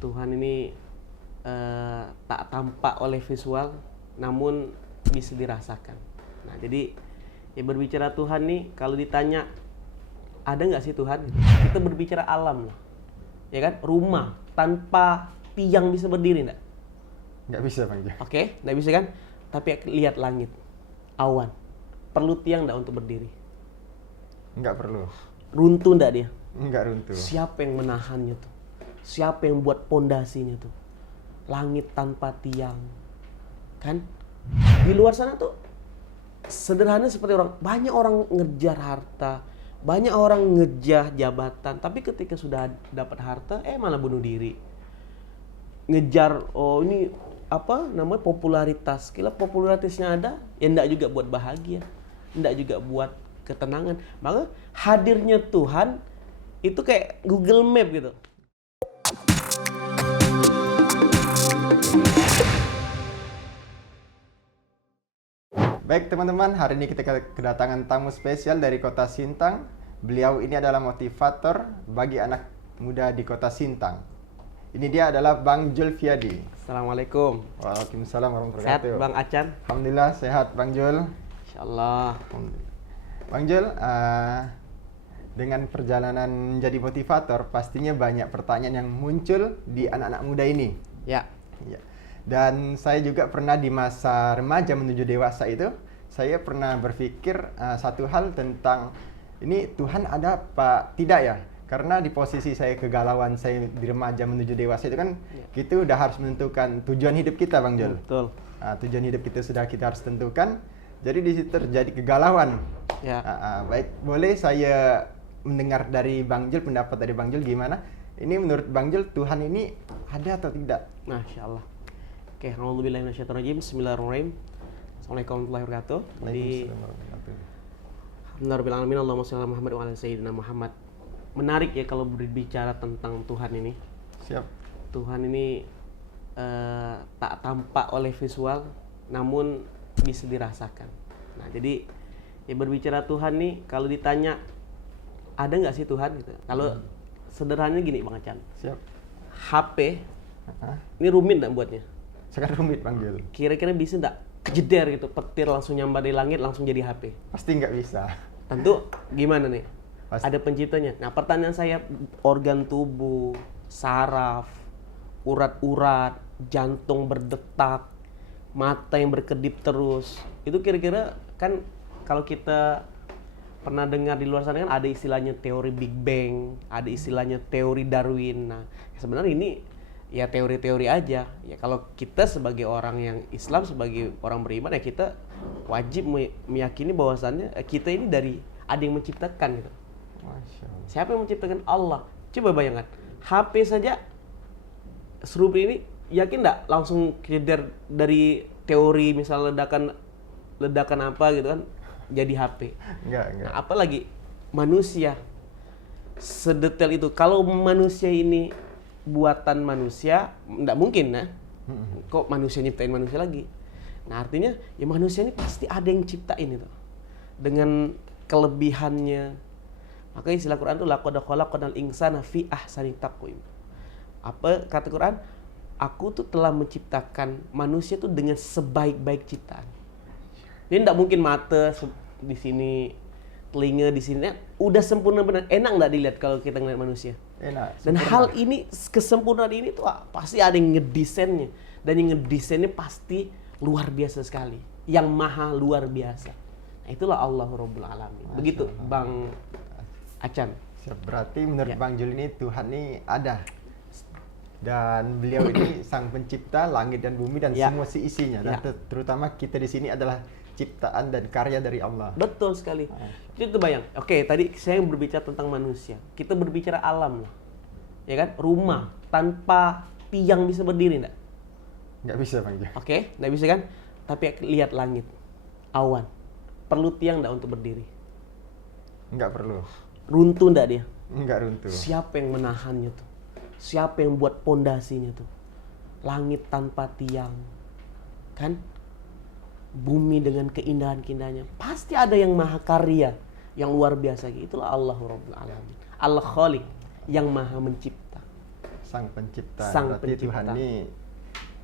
Tuhan ini tak tampak oleh visual, namun bisa dirasakan. Nah, jadi ya berbicara Tuhan nih, kalau ditanya ada nggak sih Tuhan? Kita berbicara alam lah, ya kan? Rumah tanpa tiang bisa berdiri nggak? Nggak bisa, Bang Jo. Oke, nggak bisa kan? Tapi lihat langit, awan, perlu tiang nggak untuk berdiri? Nggak perlu. Runtuh nggak dia? Nggak runtuh. Siapa yang menahannya tuh? Siapa yang buat pondasinya tuh? Langit tanpa tiang, kan? Di luar sana tuh sederhana seperti banyak orang ngejar harta, banyak orang ngejar jabatan, tapi ketika sudah dapat harta, malah bunuh diri. Ngejar, ini apa namanya, popularitas. Kira popularitasnya ada, ya enggak juga buat bahagia, enggak juga buat ketenangan. Maka hadirnya Tuhan itu kayak Google Map gitu. Baik teman-teman, hari ini kita kedatangan tamu spesial dari Kota Sintang. Beliau ini adalah motivator bagi anak muda di Kota Sintang. Ini dia adalah Bang Jul Fiadi. Assalamualaikum. Waalaikumsalam warahmatullahi Sehat wabarakatuh. Bang Acan? Alhamdulillah sehat Bang Jul. Insyaallah. Bang Jul, dengan perjalanan menjadi motivator, pastinya banyak pertanyaan yang muncul di anak-anak muda ini. Ya. Ya. Dan saya juga pernah di masa remaja menuju dewasa itu, saya pernah berpikir satu hal tentang ini Tuhan ada apa tidak ya? Karena di posisi saya kegalauan saya di remaja menuju dewasa itu kan kita udah harus menentukan tujuan hidup kita, Bang Jul. Betul. Tujuan hidup kita harus tentukan. Jadi di situ terjadi kegalauan. Ya. Baik, boleh saya mendengar dari Bang Jul, pendapat dari Bang Jul gimana? Ini menurut Bang Jul Tuhan ini ada atau tidak? Masya Allah. Oke, A'udzubillahi minasyaitonirrajim. Bismillahirrahmanirrahim. Assalamualaikum warahmatullahi wabarakatuh. Jadi, alhamdulillahirabbil alamin, Allahumma shalli ala Muhammad wa ala sayyidina Muhammad. Menarik ya kalau berbicara tentang Tuhan ini. Siap. Tuhan ini tak tampak oleh visual, namun bisa dirasakan. Nah, jadi ya berbicara Tuhan nih, kalau ditanya ada nggak sih Tuhan? Gitu. Kalau sederhananya gini, Bang Acan. Siap. HP ini rumit nggak buatnya? Sekarang rumit, Bang Jul. Kira-kira bisa nggak kejeder gitu, petir langsung nyambar di langit langsung jadi HP? Pasti nggak bisa. Tentu gimana nih? Pasti. Ada penciptanya. Nah, pertanyaan saya, organ tubuh, saraf, urat-urat, jantung berdetak, mata yang berkedip terus. Itu kira-kira kan kalau kita pernah dengar di luar sana kan ada istilahnya teori Big Bang, ada istilahnya teori Darwin. Nah, sebenarnya ini ya teori-teori aja. Ya kalau kita sebagai orang yang Islam, sebagai orang beriman, ya kita wajib meyakini bahwasannya kita ini dari ada yang menciptakan gitu. Masya Allah. Siapa yang menciptakan? Allah. Coba bayangkan, HP saja Serubri ini yakin nggak langsung keder dari teori misalnya ledakan apa gitu kan jadi HP. Enggak. Nah, apalagi manusia sedetail itu. Kalau manusia ini buatan manusia, nggak mungkin nah. Kok manusia nyiptain manusia lagi? Nah, artinya ya manusia ini pasti ada yang ciptain itu. Dengan kelebihannya. Maka istilah Quran itu laqad khalaqnal insana fi ahsani taqwim. Apa kata Quran? Aku tuh telah menciptakan manusia tuh dengan sebaik-baik ciptaan. Jadi enggak mungkin mata di sini, telinga di sini, udah sempurna benar. Enak enggak dilihat kalau kita ngeliat manusia? Enak. Dan sempurna. hal ini, kesempurnaan ini tuh pasti ada yang ngedesainnya. Dan yang ngedesainnya pasti luar biasa sekali. Yang maha luar biasa. Nah, itulah Allah Rabbul Alamin. Begitu Bang Acan. Berarti menurut Ya. Bang Jul ini Tuhan ini ada. Dan beliau ini sang pencipta langit dan bumi dan Ya. semua isinya. Dan Ya. terutama kita di sini adalah ciptaan dan karya dari Allah. Betul sekali. Itu bayang. Oke, tadi saya berbicara tentang manusia. Kita berbicara alam lah. Ya kan? Rumah tanpa tiang bisa berdiri enggak? Nggak bisa, Bang Jul. Oke, enggak bisa kan? Tapi lihat langit, awan. Perlu tiang enggak untuk berdiri? Nggak perlu. Runtuh enggak dia? Nggak runtuh. Siapa yang menahannya tuh? Siapa yang buat pondasinya tuh? Langit tanpa tiang. Kan? Bumi dengan keindahan-keindahannya. Pasti ada yang maha karya, yang luar biasa. Itulah Allah Rabbul Alamin. Allah Khaliq, yang maha mencipta. Sang Pencipta. Sang Berarti Pencipta. Tuhan ini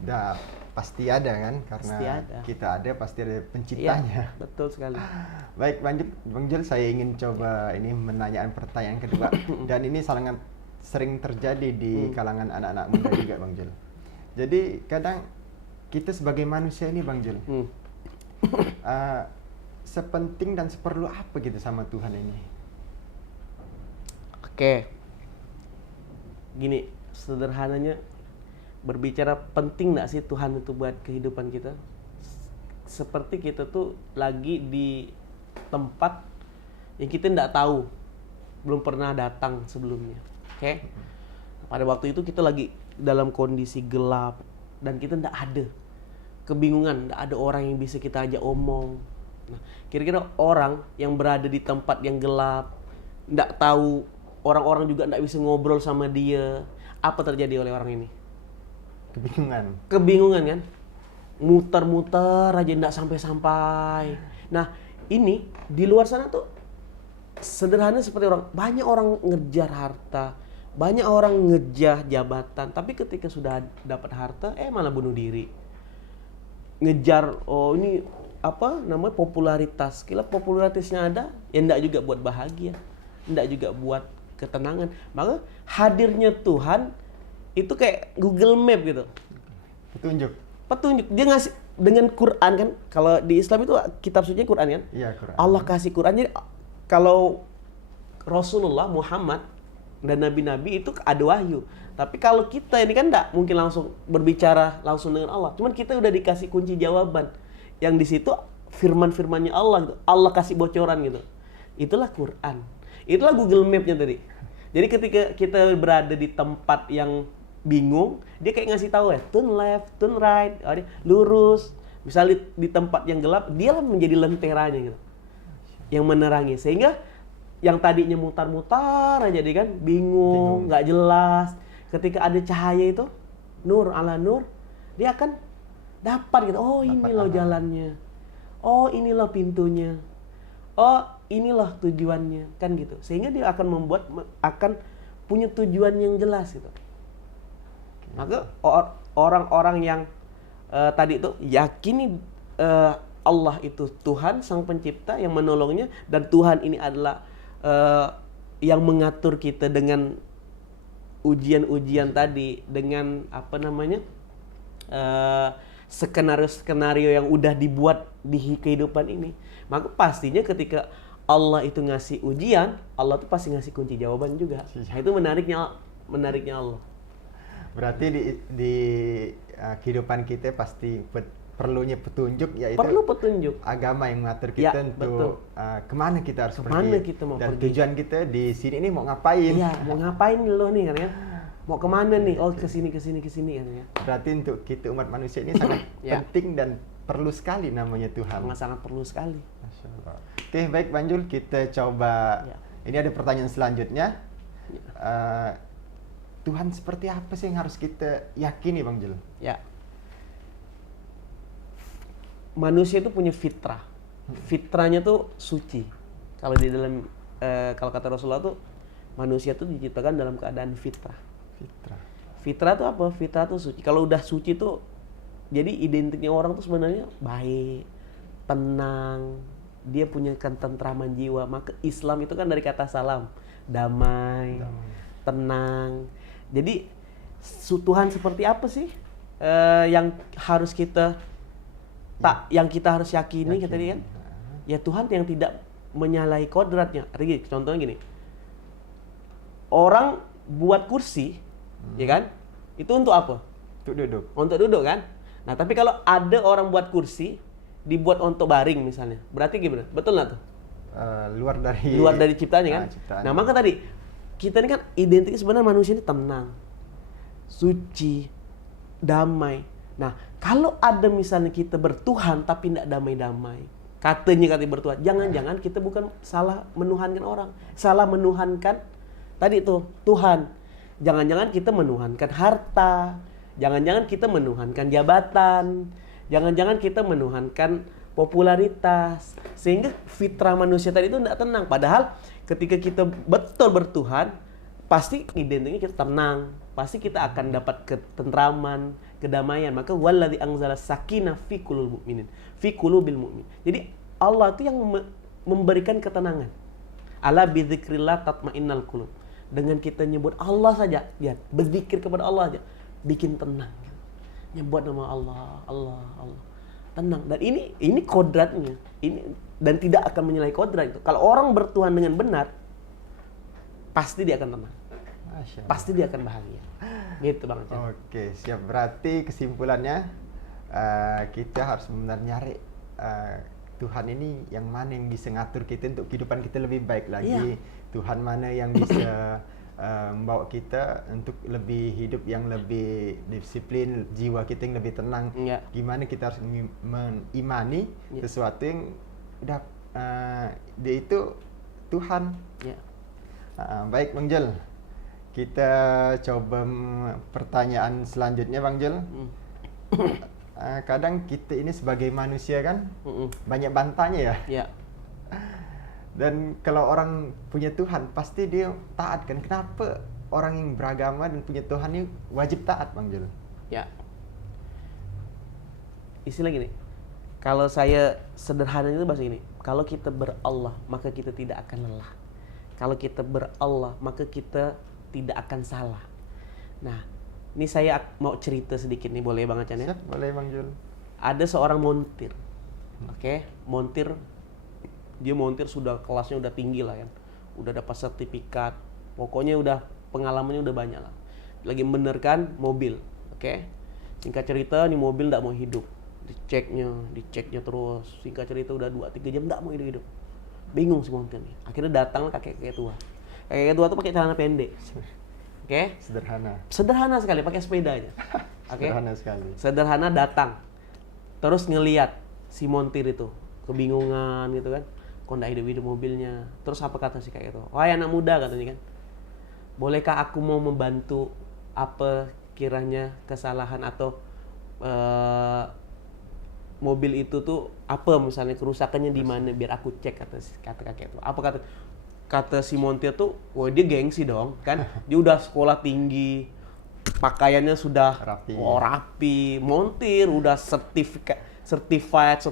udah pasti ada kan, karena Pasti ada. kita ada pasti ada Iya, penciptanya. betul sekali. Baik, Bang Jul, saya ingin coba ini menanyakan pertanyaan kedua dan ini sangat sering terjadi di kalangan anak-anak muda juga, Bang Jul. Jadi kadang kita sebagai manusia ini, Bang Jul, sepenting dan seperlu apa gitu sama Tuhan ini? Oke, gini sederhananya, berbicara penting nggak sih Tuhan itu buat kehidupan kita? Seperti kita tuh lagi di tempat yang kita nggak tahu, belum pernah datang sebelumnya. Oke, pada waktu itu kita lagi dalam kondisi gelap dan kita nggak ada kebingungan, nggak ada orang yang bisa kita ajak omong. Nah, kira-kira orang yang berada di tempat yang gelap, nggak tahu, orang-orang juga nggak bisa ngobrol sama dia, apa terjadi oleh orang ini? Kebingungan kan? Muter-muter aja nggak sampai-sampai. Nah, ini di luar sana tuh sederhana seperti banyak orang ngejar harta, banyak orang ngejar jabatan, tapi ketika sudah dapat harta, malah bunuh diri. Ngejar, ini apa namanya, popularitas. Kira popularitasnya ada, ya enggak juga buat bahagia, enggak juga buat ketenangan. Maka hadirnya Tuhan itu kayak Google Map gitu. Petunjuk. Dia ngasih dengan Quran kan. Kalau di Islam itu kitab suci Quran kan? Iya, Quran. Allah kasih Quran. Jadi kalau Rasulullah Muhammad dan nabi-nabi itu ada wahyu. Tapi kalau kita ini kan enggak mungkin langsung berbicara langsung dengan Allah. Cuman kita udah dikasih kunci jawaban. Yang di situ firman-firmannya Allah gitu. Allah kasih bocoran gitu. Itulah Quran. Itulah Google Map-nya tadi. Jadi ketika kita berada di tempat yang bingung, dia kayak ngasih tahu turn left, turn right, lurus. Misalnya di tempat yang gelap, dia lah menjadi lenteranya gitu. Yang menerangi. Sehingga yang tadinya mutar-mutar aja dia kan bingung, nggak jelas. Ketika ada cahaya itu, nur ala nur, dia akan dapat gitu. Oh, ini loh jalannya. Oh, ini loh pintunya. Oh, inilah tujuannya, kan gitu. Sehingga dia akan punya tujuan yang jelas gitu. Maka orang-orang yang tadi itu yakini Allah itu Tuhan Sang Pencipta yang menolongnya, dan Tuhan ini adalah yang mengatur kita dengan ujian-ujian tadi, dengan apa namanya, skenario-skenario yang udah dibuat di kehidupan ini. Maka pastinya ketika Allah itu ngasih ujian, Allah tuh pasti ngasih kunci jawaban juga. Nah, itu menariknya Allah. Berarti di kehidupan kita pasti perlunya petunjuk, yaitu perlu petunjuk. Agama yang mengatur kita untuk kemana kita harus pergi. Kita mau dan pergi. Tujuan kita di sini ini mau ngapain? Iya, mau ngapain lo nih kan ya? Mau kemana nih? Oh, kesini kan ya. Berarti untuk kita umat manusia ini sangat penting dan perlu sekali namanya Tuhan. Sangat perlu sekali. Masya Allah. Oke, baik Bang Jul, kita coba. Ini ada pertanyaan selanjutnya. Tuhan seperti apa sih yang harus kita yakini, Bang Jul? Ya. Manusia itu punya fitrah. Fitrahnya tuh suci. Kalau di dalam kalau kata Rasulullah tuh, manusia tuh diciptakan dalam keadaan fitrah. Fitrah tuh apa? Fitrah tuh suci. Kalau udah suci tuh, jadi identiknya orang tuh sebenarnya baik, tenang, dia punya ketentraman jiwa. Maka Islam itu kan dari kata salam, damai. Tenang. Jadi Tuhan seperti apa sih yang harus kita yang kita harus yakini kata dia kan? Ya Tuhan yang tidak menyalahi kodratnya. Contohnya gini. Orang buat kursi, ya kan? Itu untuk apa? Untuk duduk kan? Nah, tapi kalau ada orang buat kursi dibuat untuk baring misalnya, berarti gimana? Betul nggak tuh? Luar dari ciptanya kan? Nah, maka tadi kita ini kan identiknya sebenarnya manusia ini tenang, suci, damai. Nah, kalau ada misalnya kita bertuhan tapi tidak damai-damai, katanya bertuhan, jangan-jangan kita bukan salah menuhankan orang, salah menuhankan tadi itu Tuhan. Jangan-jangan kita menuhankan harta, jangan-jangan kita menuhankan jabatan, jangan-jangan kita menuhankan popularitas, sehingga fitrah manusia tadi itu tidak tenang. Padahal ketika kita betul bertuhan, pasti identiknya kita tenang, pasti kita akan dapat ketentraman, kedamaian. Maka wallazi anzala sakinah fi qulubil mu'minin, fi qulubil mu'min. Jadi Allah itu yang memberikan ketenangan. Ala bidzikrillah tatmainnal qulub. Dengan kita nyebut Allah saja, lihat, berzikir kepada Allah aja bikin tenang. Nyebut nama Allah, Allah, Allah. Tenang. Dan ini kodratnya. Ini dan tidak akan menyalahi kodrat itu. Kalau orang bertuhan dengan benar, pasti dia akan tenang. Pasti dia akan bahagia. Gitu Bang Aceh. Oke, siap. Berarti kesimpulannya kita harus benar nyari Tuhan ini yang mana yang bisa ngatur kita untuk kehidupan kita lebih baik lagi. Iya. Tuhan mana yang bisa membawa kita untuk lebih hidup yang lebih disiplin, jiwa kita yang lebih tenang. Iya. Gimana kita harus mengimani Iya. sesuatu yang udah dia itu Tuhan. Ya. Baik Bang Jul. Kita coba pertanyaan selanjutnya Bang Jul. Kadang kita ini sebagai manusia kan banyak bantahnya ya. Ya. Dan kalau orang punya Tuhan pasti dia taat kan. Kenapa orang yang beragama dan punya Tuhan ini wajib taat Bang Jul? Ya. Istilah gini. Kalau saya sederhana itu bahasa gini. Kalau kita berallah maka kita tidak akan lelah. Kalau kita berallah maka kita tidak akan salah. Nah, ini saya mau cerita sedikit nih, boleh Bang Acan ya? Siap, boleh Bang Jul. Ada seorang montir. Oke, montir. Dia montir sudah kelasnya udah tinggi lah ya. Udah dapat sertifikat. Pokoknya udah pengalamannya udah banyak lah. Lagi benerkan mobil. Oke. Singkat cerita nih mobil enggak mau hidup. Diceknya terus. Singkat cerita udah 2-3 jam enggak mau hidup. Bingung si montir nih. Akhirnya datang kakek tua. Kakek tua tuh pakai celana pendek. Oke. Sederhana sekali, pakai sepeda aja. Oke. Sederhana sekali. Sederhana datang. Terus ngelihat si montir itu, kebingungan gitu kan. Kok nggak hidup-hidup mobilnya. Terus apa kata si kakek itu? Wahai anak muda katanya kan. Bolehkah aku mau membantu apa kiranya kesalahan atau mobil itu tuh apa misalnya kerusakannya di mana biar aku cek kata kakek itu. Apa kata si montir tuh, wah dia gengsi dong kan, dia udah sekolah tinggi, pakaiannya sudah rapi, montir udah certified,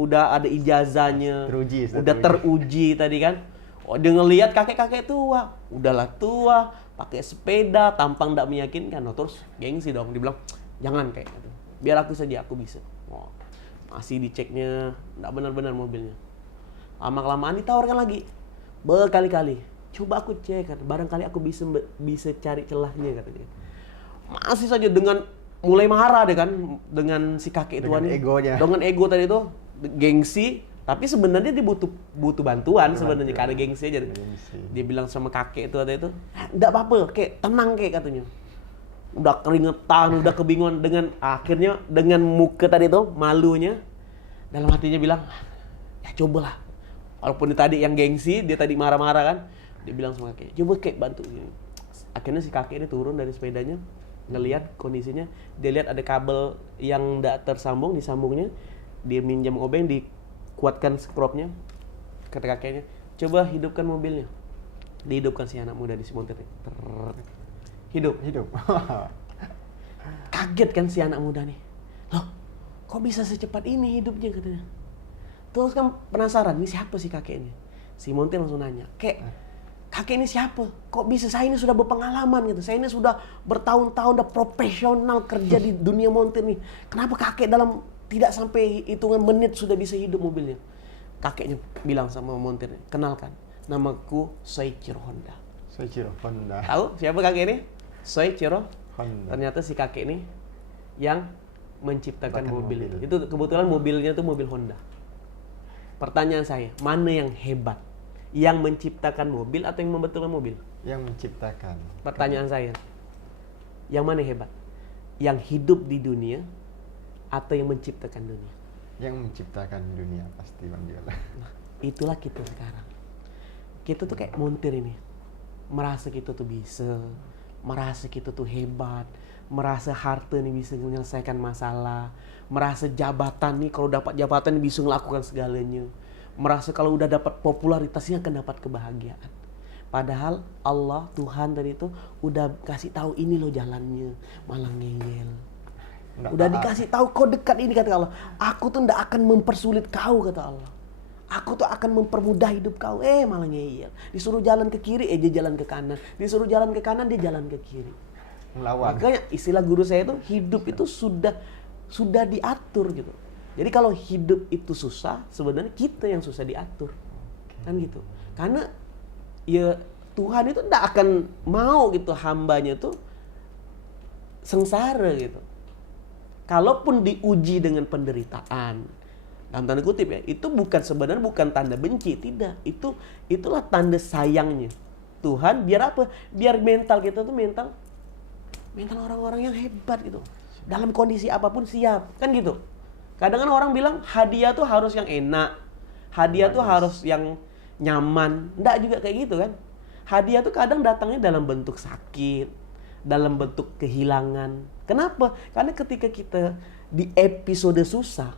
udah ada ijazahnya, udah teruji tadi kan. Oh dia ngelihat kakek-kakek tua, udahlah tua, pakai sepeda, tampang tidak meyakinkan, no, terus gengsi dong, dibilang jangan kayak gitu, biar aku saja, aku bisa. Oh, masih diceknya, tidak benar-benar mobilnya. Lama-kelamaan ditawarkan lagi. Berkali-kali, coba aku cek kan, barangkali aku bisa cari celahnya katanya. Masih saja dengan mulai marah deh kan dengan si kakek tua nih. Dengan ego tadi itu, gengsi, tapi sebenarnya dia butuh bantuan sebenarnya karena gengsi aja. Dia bilang sama kakek tua tadi itu, enggak apa-apa, kayak tenang kayak katanya. Udah keringetan, udah kebingungan akhirnya dengan muka tadi itu malunya, dalam hatinya bilang, ya cobalah. Walaupun dia tadi yang gengsi, dia tadi marah-marah kan, dia bilang sama kakek, coba kek bantu. Akhirnya si kakek ini turun dari sepedanya, ngelihat kondisinya, dia lihat ada kabel yang tidak tersambung, disambungnya, dia minjam obeng, dikuatkan skropnya, kata kakeknya, coba hidupkan mobilnya. Dihidupkan si anak muda di si montir. Hidup. Kaget kan si anak muda nih, loh kok bisa secepat ini hidupnya katanya. Terus kan penasaran, ini siapa sih kakek ini? Si montir langsung nanya, kakek ini siapa? Kok bisa? Saya ini sudah berpengalaman gitu. Saya ini sudah bertahun-tahun, udah profesional kerja di dunia montir nih. Kenapa kakek dalam tidak sampai hitungan menit sudah bisa hidup mobilnya? Kakeknya bilang sama montirnya, kenalkan, namaku Soichiro Honda. Tahu siapa kakek ini? Soichiro Honda. Ternyata si kakek ini yang menciptakan mobil. Itu kebetulan mobilnya tuh mobil Honda. Pertanyaan saya, mana yang hebat? Yang menciptakan mobil atau yang membetulkan mobil? Yang menciptakan. Pertanyaan saya, yang mana yang hebat? Yang hidup di dunia atau yang menciptakan dunia? Yang menciptakan dunia pasti Bang Jul. Nah, itulah kita sekarang. Kita tuh kayak montir ini. Merasa kita tuh bisa, merasa kita tuh hebat, merasa harta nih bisa menyelesaikan masalah, merasa jabatan nih kalau dapat jabatan bisa melakukan segalanya, merasa kalau udah dapat popularitasnya akan dapat kebahagiaan. Padahal Allah, Tuhan tadi itu udah kasih tahu ini loh jalannya, malah ngeyel. Nggak Udah taat. dikasih tahu kau dekat ini kata Allah. Aku tuh ndak akan mempersulit kau kata Allah. Aku tuh akan mempermudah hidup kau. Malah ngeyel. Disuruh jalan ke kiri, dia jalan ke kanan. Disuruh jalan ke kanan, dia jalan ke kiri. Melawan. Makanya istilah guru saya itu hidup itu sudah diatur gitu. Jadi kalau hidup itu susah, sebenarnya kita yang susah diatur. Kan gitu. Karena ya Tuhan itu tidak akan mau gitu hambanya tuh sengsara gitu. Kalaupun diuji dengan penderitaan, dalam tanda kutip ya, itu sebenarnya bukan tanda benci, tidak. Itulah tanda sayangnya Tuhan. Biar apa? Biar mental kita tuh mental orang-orang yang hebat gitu. Dalam kondisi apapun siap, kan gitu. Kadang kan orang bilang hadiah tuh harus yang enak, hadiah tuh harus yang nyaman. Nggak juga kayak gitu kan. Hadiah tuh kadang datangnya dalam bentuk sakit, dalam bentuk kehilangan. Kenapa? Karena ketika kita di episode susah,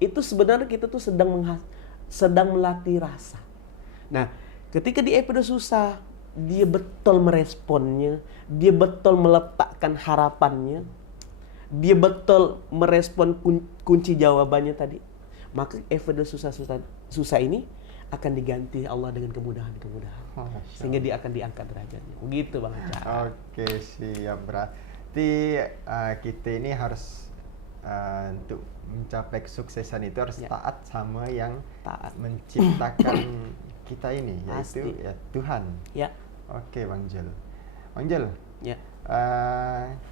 itu sebenarnya kita tuh sedang melatih rasa. Nah, ketika di episode susah, dia betul meresponnya, dia betul meletakkan harapannya, dia betul merespon kunci jawabannya tadi. Maka episode susah ini akan diganti Allah dengan kemudahan-kemudahan. Sehingga dia akan diangkat derajatnya. Begitu Bang Aca. Oke, siap. Berarti kita ini harus untuk mencapai kesuksesan itu harus taat sama yang menciptakan kita ini, yaitu ya, Tuhan. Ya. Oke, Bang Jel. Bang Jel. Ya.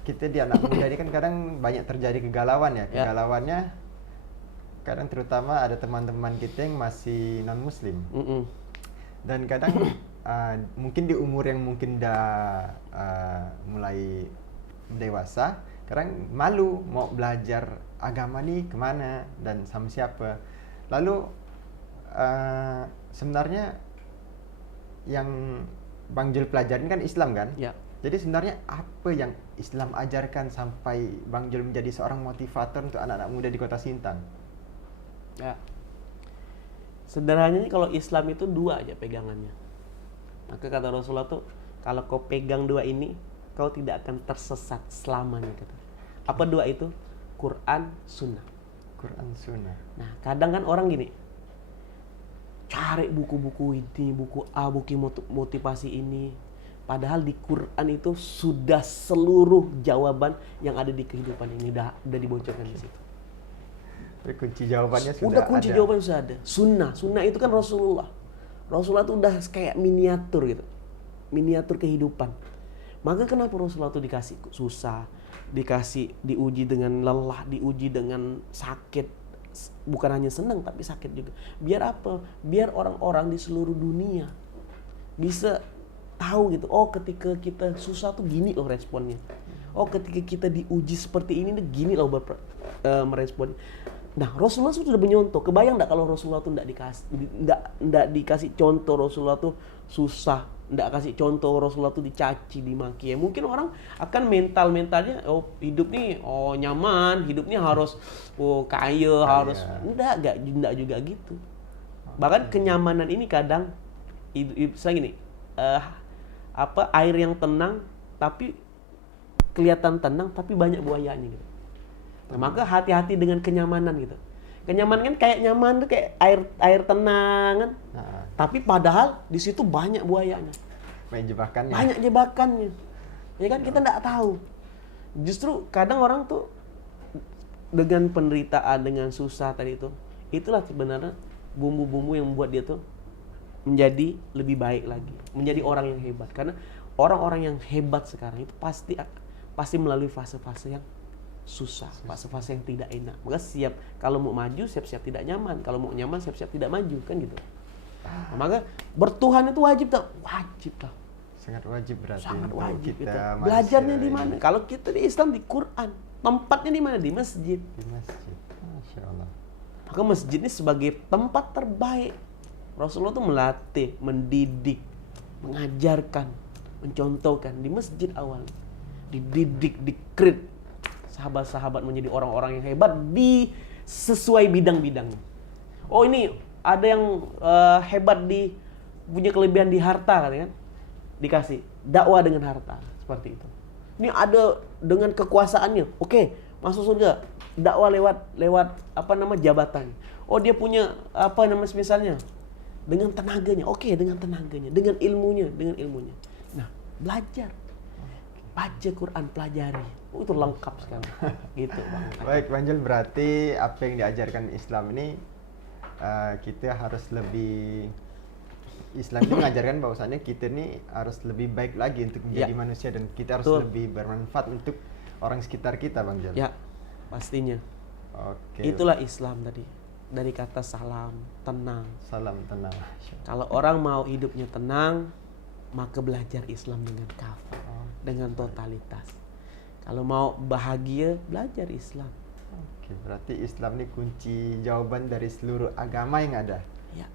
Kita di anak muda ini kan kadang banyak terjadi kegalauan ya. Kegalauannya kadang terutama ada teman-teman kita yang masih non-muslim. Dan kadang mungkin di umur yang mungkin udah mulai dewasa, kadang malu mau belajar agama nih kemana dan sama siapa. Lalu sebenarnya yang Bang Jul pelajarin kan Islam kan? Ya. Jadi sebenarnya apa yang Islam ajarkan sampai Bang Jul menjadi seorang motivator untuk anak-anak muda di Kota Sintang? Ya. Sederhananya kalau Islam itu dua aja pegangannya. Maka kata Rasulullah tuh, kalau kau pegang dua ini, kau tidak akan tersesat selamanya. Kata. Apa dua itu? Quran, Sunnah. Quran, Sunnah. Nah, kadang kan orang gini, cari buku-buku ini, buku A, buku motivasi ini. Padahal di Quran itu sudah seluruh jawaban yang ada di kehidupan ini udah dibocorkan di situ. Kunci jawabannya sudah Udah kunci ada. jawabannya sudah ada. Sunnah itu kan Rasulullah. Rasulullah itu udah kayak miniatur gitu. Miniatur kehidupan. Maka kenapa Rasulullah itu dikasih susah, diuji dengan lelah, diuji dengan sakit. Bukan hanya senang tapi sakit juga. Biar apa? Biar orang-orang di seluruh dunia bisa tahu gitu. Oh, ketika kita susah tuh gini loh responnya. Oh, ketika kita diuji seperti ini gini loh meresponnya. Nah, Rasulullah sudah menyontoh. Kebayang enggak kalau Rasulullah tuh enggak dikasih contoh Rasulullah tuh susah, enggak kasih contoh Rasulullah tuh dicaci, dimaki. Ya, mungkin orang akan mentalnya hidup nih nyaman, hidupnya harus kaya, harus enggak juga gitu. Bahkan kenyamanan ini kadang misalnya gini, air yang tenang tapi kelihatan tenang tapi banyak buayanya gitu. Nah, maka hati-hati dengan kenyamanan gitu. Kenyamanan kan kayak nyaman tuh kayak air tenang kan. Tapi padahal di situ banyak buayanya. Banyak jebakannya. Ya kan kita enggak tahu. Justru kadang orang tuh dengan penderitaan, dengan susah tadi itu, itulah sebenarnya bumbu-bumbu yang membuat dia tuh menjadi lebih baik lagi, menjadi orang yang hebat. Karena orang-orang yang hebat sekarang itu pasti melalui fase-fase yang susah, fase-fase yang tidak enak. Maka siap kalau mau maju, siap-siap tidak nyaman. Kalau mau nyaman, siap-siap tidak maju, kan gitu. Nah, maka bertuhan itu wajib tau. Sangat wajib berarti. Sangat wajib kita belajarnya di mana? Kalau kita di Islam di Quran, tempatnya di mana? Di masjid. Di masjid. Masya Allah. Maka masjid ini sebagai tempat terbaik. Rasulullah itu melatih, mendidik, mengajarkan, mencontohkan di masjid awal. Dididik, dikrit sahabat-sahabat menjadi orang-orang yang hebat sesuai bidang-bidangnya. Oh, ini ada yang hebat punya kelebihan di harta kan. dikasih dakwah dengan harta seperti itu. Ini ada dengan kekuasaannya, oke, masuk surga. Dakwah lewat jabatan. Oh, dia punya misalnya dengan tenaganya, oke, dengan tenaganya, dengan ilmunya. Nah, belajar, baca Quran, pelajari. Oh, itu lengkap sekali. Gitu, Bang. Baik, Bang Jul, berarti apa yang diajarkan Islam ini kita harus lebih, Islam itu mengajarkan bahwasannya kita ini harus lebih baik lagi untuk menjadi manusia, dan kita harus lebih bermanfaat untuk orang sekitar kita, Bang Jul. Ya, pastinya. Oke. Itulah Islam tadi. Dari kata salam, tenang. Salam tenang. Kalau orang mau hidupnya tenang, maka belajar Islam dengan kafah, dengan totalitas. Kalau mau bahagia, belajar Islam. Oke, berarti Islam ini kunci jawaban dari seluruh agama yang ada. Ya.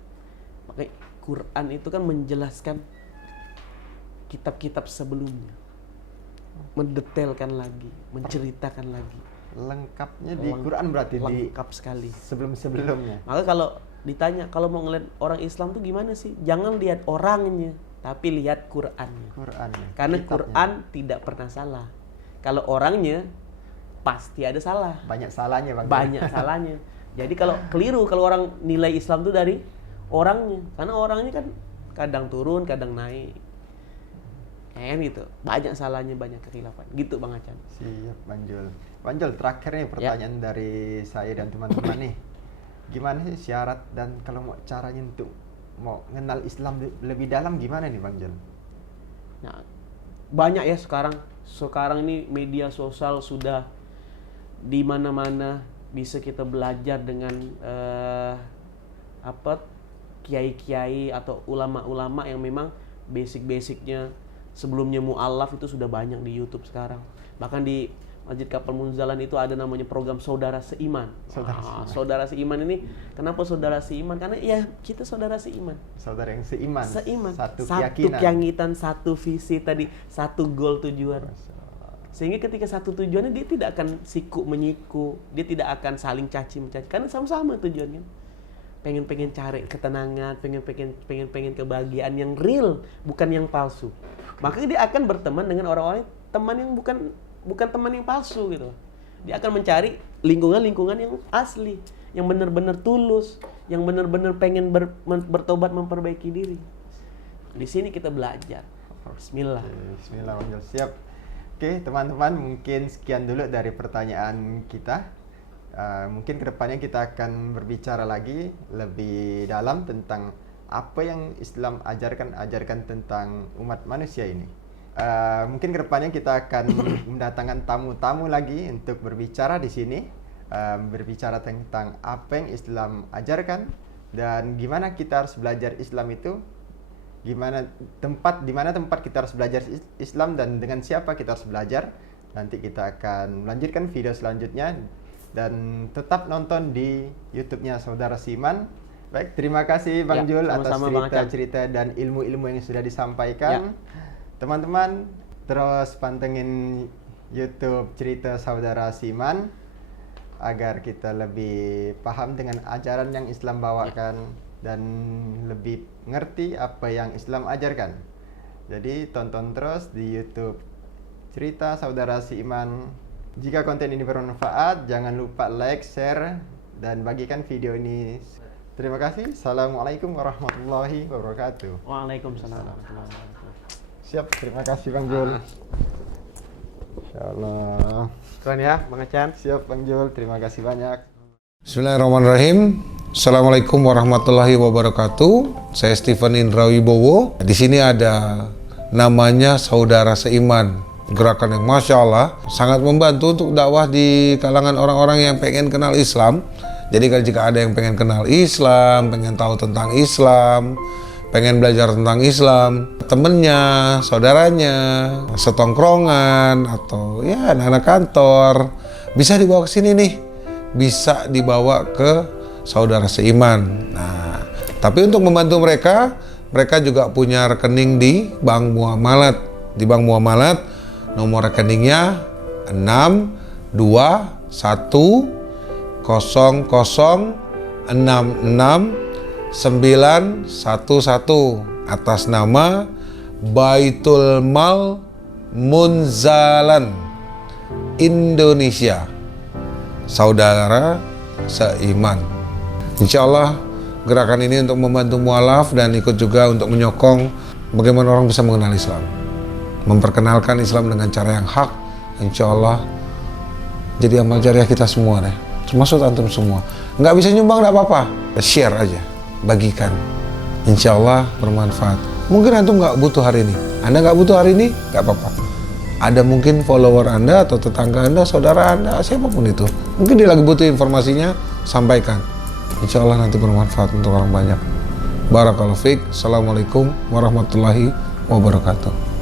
Makanya Quran itu kan menjelaskan kitab-kitab sebelumnya. Mendetailkan lagi, menceritakan lagi. Lengkapnya di Quran berarti, lengkap sekali. Sebelum-sebelumnya. Maka kalau ditanya, kalau mau ngeliat orang Islam tuh gimana sih? Jangan lihat orangnya, tapi lihat Qurannya. Karena kitabnya. Quran tidak pernah salah. Kalau orangnya pasti ada salah. Banyak salahnya, Bang. Banyak salahnya. Jadi kalau keliru kalau orang nilai Islam tuh dari orangnya. Karena orangnya kan kadang turun, kadang naik. Kan gitu. Banyak salahnya, banyak kekhilafan. Gitu, Bang Acan. Siap, Bang Jul. Bang Jul, terakhir nih pertanyaan dari saya dan teman-teman nih. Gimana sih syarat dan kalau mau caranya untuk mau kenal Islam lebih dalam gimana nih, Bang Jul? Nah, banyak ya sekarang. Sekarang ini media sosial sudah di mana-mana bisa kita belajar dengan kiai-kiai atau ulama-ulama yang memang basic-basicnya sebelumnya mu'alaf itu sudah banyak di YouTube sekarang. Bahkan di Masjid Kapal Munzalan itu ada namanya program Saudara Seiman. Saudara Seiman ini, kenapa Saudara Seiman? Karena ya kita saudara seiman. Saudara yang seiman. Satu keyakinan. Satu keyakinan, satu visi tadi, satu goal tujuan. Sehingga ketika satu tujuannya dia tidak akan siku menyiku, dia tidak akan saling caci mencaci, karena sama-sama tujuannya. Pengen cari ketenangan, pengen kebahagiaan yang real, bukan yang palsu. Maka dia akan berteman dengan orang-orang teman yang bukan teman yang palsu gitu. Dia akan mencari lingkungan yang asli, yang benar-benar tulus, yang benar-benar pengen bertobat, memperbaiki diri. Di sini kita belajar. Bismillah. Bismillah, Bang Jul. Siap. Oke, teman-teman, mungkin sekian dulu dari pertanyaan kita. Mungkin kedepannya kita akan berbicara lagi lebih dalam tentang apa yang Islam ajarkan tentang umat manusia ini. Mungkin kedepannya kita akan mendatangkan tamu-tamu lagi untuk berbicara di sini, berbicara tentang apa yang Islam ajarkan dan gimana kita harus belajar Islam itu, di mana tempat kita harus belajar Islam dan dengan siapa kita harus belajar. Nanti kita akan melanjutkan video selanjutnya dan tetap nonton di YouTube-nya Saudara Seiman. Baik, terima kasih Bang Jul atas cerita-cerita dan ilmu-ilmu yang sudah disampaikan. Teman-teman, terus pantengin YouTube Cerita Saudara Seiman agar kita lebih paham dengan ajaran yang Islam bawakan dan lebih ngerti apa yang Islam ajarkan. Jadi tonton terus di YouTube Cerita Saudara Seiman. Jika konten ini bermanfaat, jangan lupa like, share, dan bagikan video ini. Terima kasih. Assalamualaikum warahmatullahi wabarakatuh. Waalaikumsalam warahmatullahi wabarakatuh. Siap, terima kasih Bang Jul. Insyaallah. Keren ya, Bang Acan. Siap Bang Jul, terima kasih banyak. Bismillahirrahmanirrahim. Assalamualaikum warahmatullahi wabarakatuh. Saya Stephen Indra Wibowo. Di sini ada namanya Saudara Seiman. Gerakan yang Masya Allah sangat membantu untuk dakwah di kalangan orang-orang yang pengen kenal Islam. Jadi kalau jika ada yang pengen kenal Islam, pengen tahu tentang Islam, pengen belajar tentang Islam, temennya, saudaranya, setongkrongan, atau ya anak-anak kantor, bisa dibawa ke sini nih. Bisa dibawa ke Saudara Seiman. Nah, tapi untuk membantu mereka juga punya rekening di Bank Muamalat. Di Bank Muamalat, nomor rekeningnya 62100669111 atas nama Baitul Mal Munzalan Indonesia, saudara seiman. Insya Allah gerakan ini untuk membantu mualaf dan ikut juga untuk menyokong bagaimana orang bisa mengenal Islam, memperkenalkan Islam dengan cara yang hak. Insya Allah jadi amal jariah kita semua deh, termasuk antum semua. Nggak bisa nyumbang nggak apa-apa, share aja, bagikan. Insya Allah bermanfaat. Mungkin antum nggak butuh hari ini, Anda nggak butuh hari ini, nggak apa-apa. Ada mungkin follower Anda atau tetangga Anda, saudara Anda, siapapun itu, mungkin dia lagi butuh informasinya, sampaikan. Insya Allah nanti bermanfaat untuk orang banyak. Barakallahu fiik. Assalamualaikum warahmatullahi wabarakatuh.